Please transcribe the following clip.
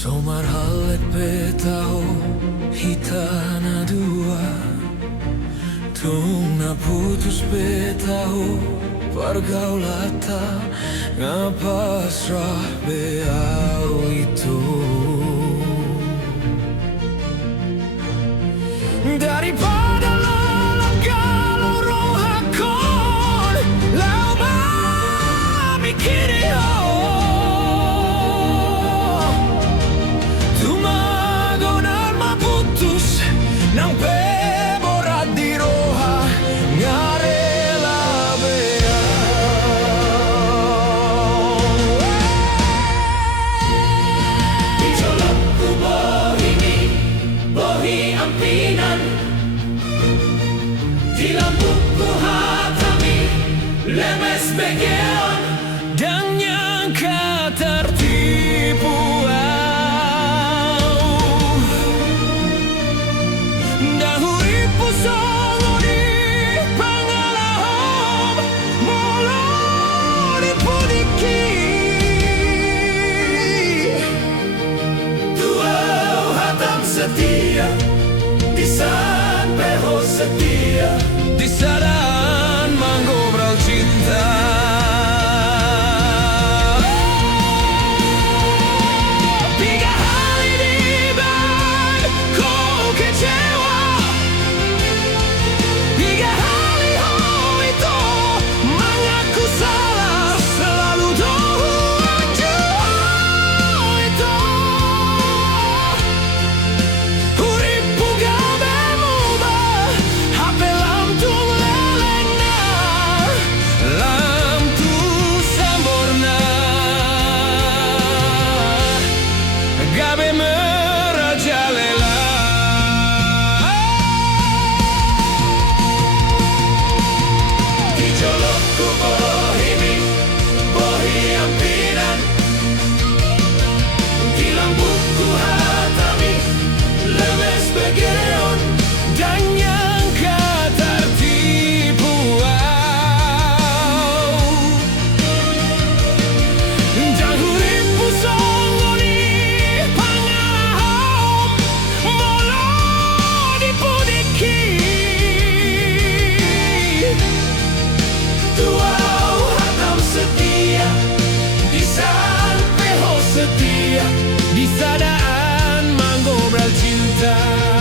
Somarhallet petao hitana dua Tungna putus petao pergaulata ngapasrah beau itu daripada lelah kalau roh hakon lau mamikiri nang peborat di roha ngarela bea Ijolokku bohi ampinan Di lambungku hatami lemes begeon dan nyangka tertipu setia di saat peho setia di saat mengobrol cinta tiga hari di bed kau kecewa tiga hari itu mengaku salah selalu doa itu Gabe merajalela Ijolokku bohi ampinan Di lambungku hatami lemes begeon dan nyangka tertipu dan huripku songoni setia di sadaan mengobrol cinta.